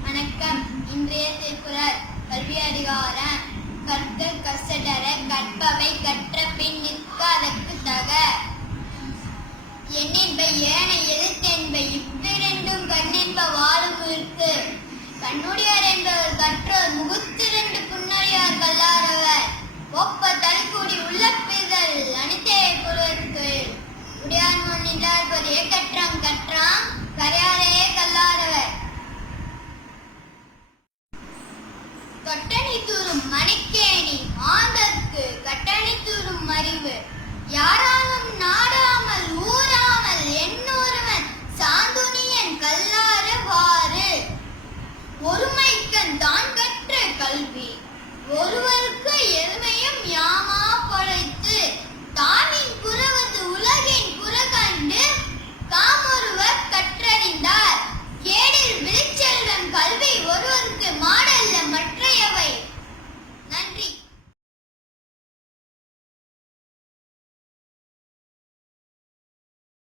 வணக்கம். இன்றைய திருக்குறள் கல்வி அதிகாரம். கற்க கசடர கற்பவை கற்ற பின் நிற்க அதற்கு தக. எண்ணென்ப ஏன எழுத்தென்ப இவ்விரண்டும் கண்ணென்ப வாழும் இருக்கு. கண்ணுடையார் என்பவர் கற்றோர் முகுத்திரண்டு புன்னறியார் கல்லாரவர். ஒப்ப தலைக்கூடி உள்ள பிதல் அனித்தே பொருளுக்கு. உடையார் முன் நின்றார் பொறிய கற்றாம் கற்றாம் கரையாரே கல்லாரவர். கட்டணி தூரும் மணிக்கேணி மாந்தர்க்கு கட்டணி தூரும் அறிவு. யாராலும் நாடாமல் ஊராமல் எண்ணூறுவன் சாந்துனியன் கல்லாரவாறு. ஒருமைக்கண் தான் கற்ற கல்வி ஒருவருக்கு